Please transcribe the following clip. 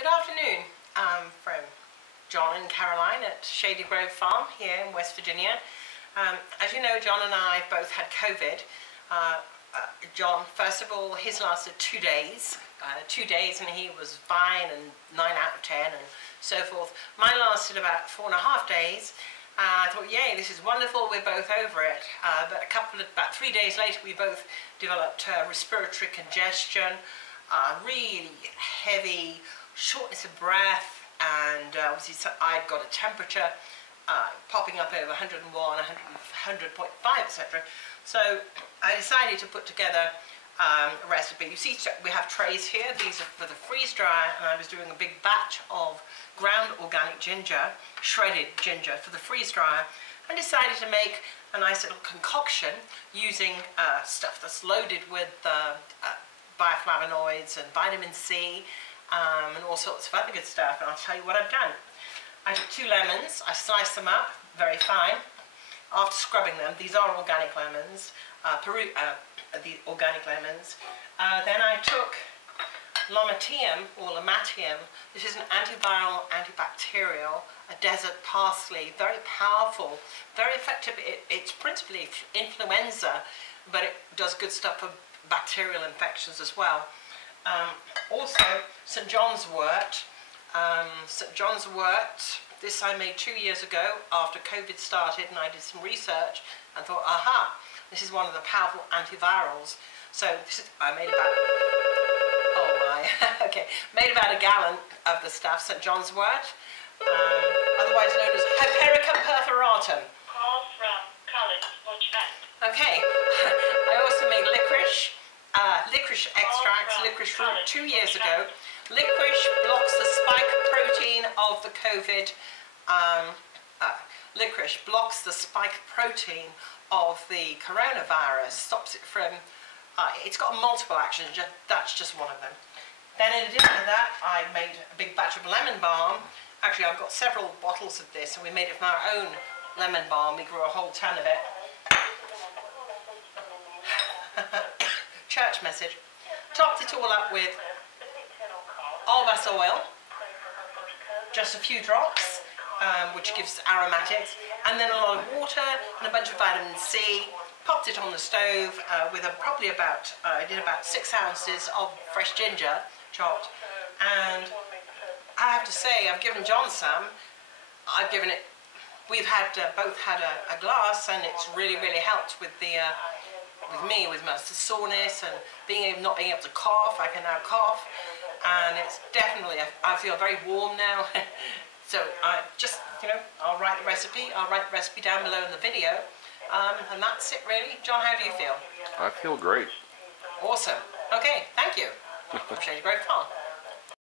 Good afternoon. I'm from John and Caroline at Shady Grove Farm here in West Virginia. As you know, John and I both had COVID. John, first of all, his lasted 2 days. 2 days and he was fine and 9 out of 10 and so forth. Mine lasted about 4.5 days. I thought, yay, this is wonderful, we're both over it. But about 3 days later, we both developed respiratory congestion, really heavy shortness of breath, and obviously I'd got a temperature popping up over 101, 100.5, etc. So I decided to put together a recipe. You see, we have trays here. These are for the freeze dryer, and I was doing a big batch of ground organic ginger, shredded ginger for the freeze dryer, and decided to make a nice little concoction using stuff that's loaded with bioflavonoids and vitamin C and all sorts of other good stuff. And I'll tell you what I've done. I took 2 lemons, I sliced them up very fine after scrubbing them. These are organic lemons, the organic lemons. Then I took Lomatium or Lomatium. This is an antiviral, antibacterial, a desert parsley, very powerful, very effective. It's principally influenza, but it does good stuff for bacterial infections as well. Also, St Johns Wort. St Johns Wort, this I made 2 years ago after COVID started, and I did some research and thought, aha, this is one of the powerful antivirals. So I made about, oh my, okay, made about 1 gallon of the stuff, St Johns Wort, otherwise known as Hypericum perforatum. Call from college, watch that. Okay, I also made licorice. Licorice extracts, licorice root 2 years ago. Licorice blocks the spike protein of the COVID. Licorice blocks the spike protein of the coronavirus, stops it from. It's got multiple actions. That's just one of them. Then, in addition to that, I made a big batch of lemon balm. Actually, I've got several bottles of this, and we made it from our own lemon balm. We grew a whole ton of it. Church message. Topped it all up with olive oil, just a few drops, which gives aromatics, and then a lot of water and a bunch of vitamin C. Popped it on the stove with probably about, I did about 6 ounces of fresh ginger chopped, and I have to say, I've given John some. I've given it. We've had both had a glass, and it's really helped with the. With me, with my soreness and not being able to cough. I can now cough, and it's definitely, I feel very warm now. So I just, I'll write the recipe. I'll write the recipe down below in the video, and that's it really. John, how do you feel? I feel great. Awesome. Okay, thank you. Shady Grove Farm.